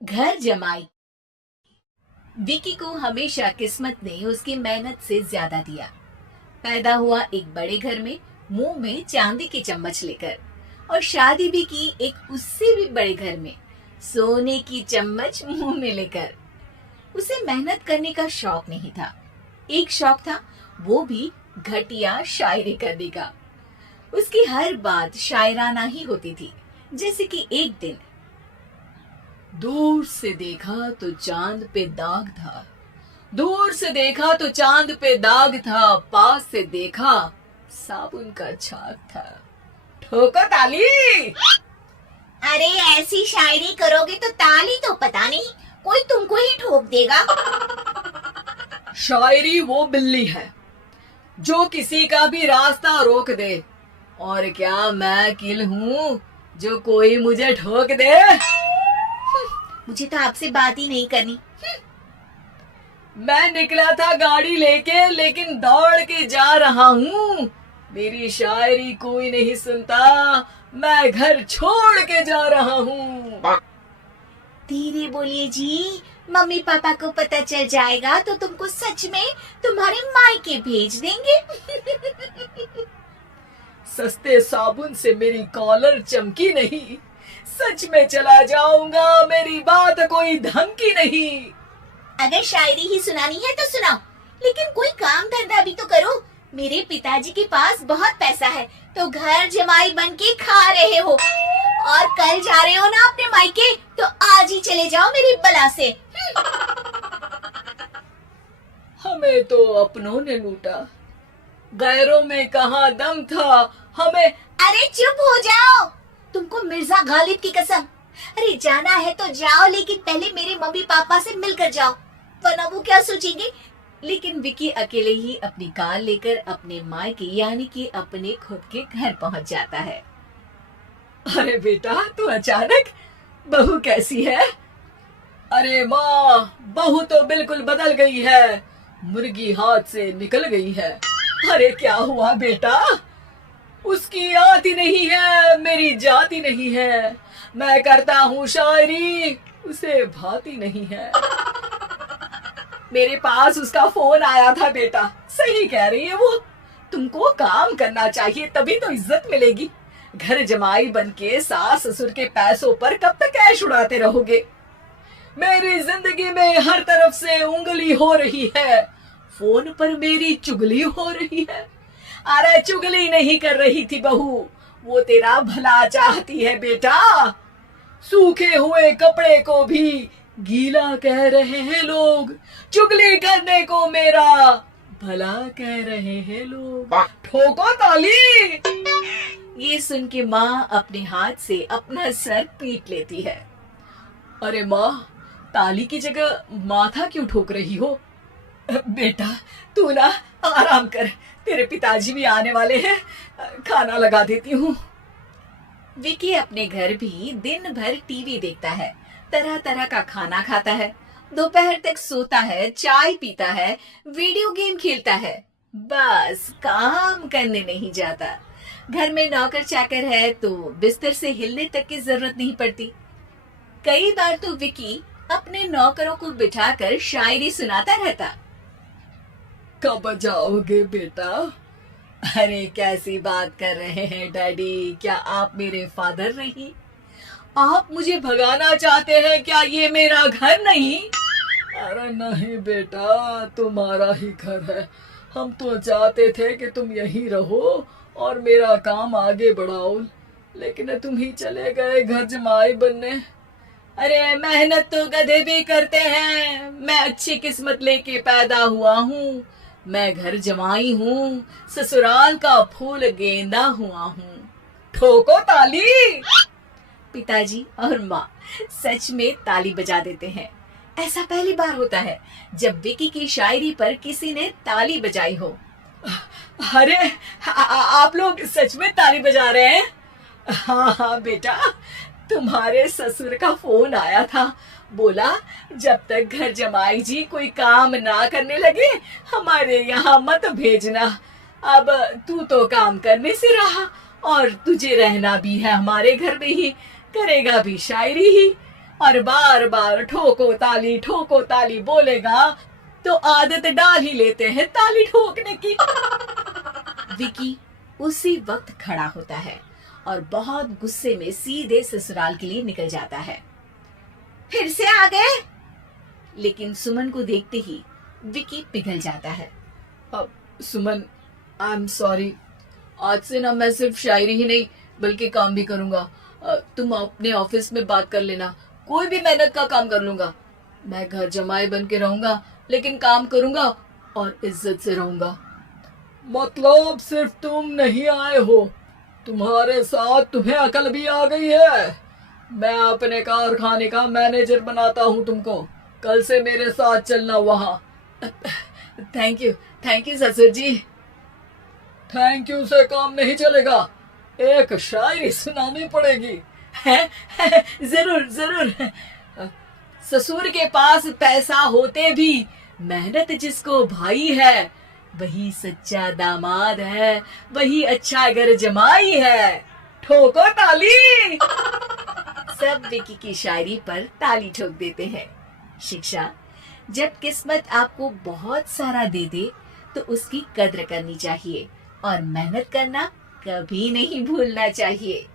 घर जमाई। विकी को हमेशा किस्मत ने उसकी मेहनत से ज्यादा दिया। पैदा हुआ एक बड़े घर में, मुंह में चांदी की चम्मच लेकर, और शादी भी की एक उससे भी बड़े घर में, सोने की चम्मच मुंह में लेकर। उसे मेहनत करने का शौक नहीं था। एक शौक था, वो भी घटिया शायरी करने का। उसकी हर बात शायराना ही होती थी। जैसे कि एक दिन, दूर से देखा तो चांद पे दाग था, दूर से देखा तो चांद पे दाग था, पास से देखा साबुन का छाग था। ठोको ताली। अरे ऐसी शायरी करोगे तो ताली तो पता नहीं कोई तुमको ही ठोक देगा। शायरी वो बिल्ली है जो किसी का भी रास्ता रोक दे, और क्या मैं किल हूँ जो कोई मुझे ठोक दे। मुझे तो आपसे बात ही नहीं करनी। मैं निकला था गाड़ी लेके, लेकिन दौड़ के जा रहा हूँ। मेरी शायरी कोई नहीं सुनता, मैं घर छोड़ के जा रहा हूँ। धीरे बोलिए जी, मम्मी पापा को पता चल जाएगा तो तुमको सच में तुम्हारे मायके भेज देंगे। सस्ते साबुन से मेरी कॉलर चमकी नहीं, सच में चला जाऊंगा, मेरी बात कोई धमकी नहीं। अगर शायरी ही सुनानी है तो सुनाओ, लेकिन कोई काम धंधा भी तो करो। मेरे पिताजी के पास बहुत पैसा है तो घर जमाई बन के खा रहे हो, और कल जा रहे हो ना अपने मायके, तो आज ही चले जाओ मेरी बला से। हमें तो अपनों ने लूटा, गैरों में कहाँ दम था हमें। अरे चुप हो जाओ, तुमको मिर्जा गालिब की कसम। अरे जाना है तो जाओ, लेकिन पहले मेरे मम्मी पापा से मिलकर जाओ, वरना वो क्या सोचेंगे। लेकिन विकी अकेले ही अपनी कार लेकर अपने मायके यानी कि अपने खुद के घर पहुंच जाता है। अरे बेटा, तू अचानक, बहू कैसी है? अरे माँ, बहू तो बिल्कुल बदल गई है, मुर्गी हाथ से निकल गई है। अरे क्या हुआ बेटा? उसकी आती नहीं है, मेरी जाती नहीं है। मैं करता हूँ शायरी, उसे भाती नहीं है। मेरे पास उसका फोन आया था बेटा, सही कह रही है वो। तुमको काम करना चाहिए, तभी तो इज्जत मिलेगी। घर जमाई बनके सास ससुर के पैसों पर कब तक ऐश उड़ाते रहोगे? मेरी जिंदगी में हर तरफ से उंगली हो रही है, फोन पर मेरी चुगली हो रही है। अरे चुगली नहीं कर रही थी बहू, वो तेरा भला चाहती है बेटा। सूखे हुए कपड़े को भी गीला कह रहे हैं लोग, चुगली करने को मेरा भला कह रहे हैं लोग। ठोको ताली। ये सुन के माँ अपने हाथ से अपना सर पीट लेती है। अरे माँ, ताली की जगह माथा क्यों ठोक रही हो? बेटा तू ना आराम कर, तेरे पिताजी भी आने वाले हैं, खाना लगा देती हूँ। विकी अपने घर भी दिन भर टीवी देखता है, तरह तरह का खाना खाता है, दोपहर तक सोता है, चाय पीता है, वीडियो गेम खेलता है, बस काम करने नहीं जाता। घर में नौकर चाकर है तो बिस्तर से हिलने तक की जरूरत नहीं पड़ती। कई बार तो विकी अपने नौकरों को बिठाकर शायरी सुनाता रहता। कब जाओगे बेटा? अरे कैसी बात कर रहे हैं डैडी, क्या आप मेरे फादर नहीं? आप मुझे भगाना चाहते हैं क्या? ये मेरा घर नहीं। अरे नहीं बेटा, तुम्हारा ही घर है। हम तो चाहते थे कि तुम यहीं रहो और मेरा काम आगे बढ़ाओ, लेकिन तुम ही चले गए घर जमाई बनने। अरे मेहनत तो गधे भी करते हैं, मैं अच्छी किस्मत लेके पैदा हुआ हूँ। मैं घर जमाई हूँ, ससुराल का फूल गेंदा हुआ हूँ। ठोको ताली। पिताजी और माँ सच में ताली बजा देते हैं। ऐसा पहली बार होता है जब विकी की शायरी पर किसी ने ताली बजाई हो। अरे आप लोग सच में ताली बजा रहे हैं? हाँ हाँ बेटा, तुम्हारे ससुर का फोन आया था, बोला जब तक घर जमाई जी कोई काम ना करने लगे हमारे यहाँ मत भेजना। अब तू तो काम करने से रहा और तुझे रहना भी है हमारे घर में ही, करेगा भी शायरी ही। और बार बार ठोको ताली बोलेगा तो आदत डाल ही लेते हैं ताली ठोकने की। विकी उसी वक्त खड़ा होता है और बहुत गुस्से में सीधे ससुराल के लिए निकल जाता है। फिर से आ गए? लेकिन सुमन को देखते ही विकी पिघल जाता है। अब सुमन, आई एम सॉरी, आज से ना मैं सिर्फ शायरी ही नहीं बल्कि काम भी करूंगा। तुम अपने ऑफिस में बात कर लेना, कोई भी मेहनत का काम कर लूंगा। मैं घर जमाई बन के रहूंगा लेकिन काम करूंगा और इज्जत से रहूंगा। मतलब सिर्फ तुम नहीं आए हो, तुम्हारे साथ तुम्हें अकल भी आ गई है। मैं अपने कारखाने का मैनेजर बनाता हूँ तुमको, कल से मेरे साथ चलना वहां। थैंक यू ससुर जी। थैंक यू से काम नहीं चलेगा, एक शायरी सुनानी पड़ेगी। जरूर जरूर। ससुर के पास पैसा होते भी मेहनत जिसको भाई है, वही सच्चा दामाद है, वही अच्छा घर जमाई है। ठोको ताली। सब विकी की शायरी पर ताली ठोक देते हैं। शिक्षा, जब किस्मत आपको बहुत सारा दे दे तो उसकी कद्र करनी चाहिए और मेहनत करना कभी नहीं भूलना चाहिए।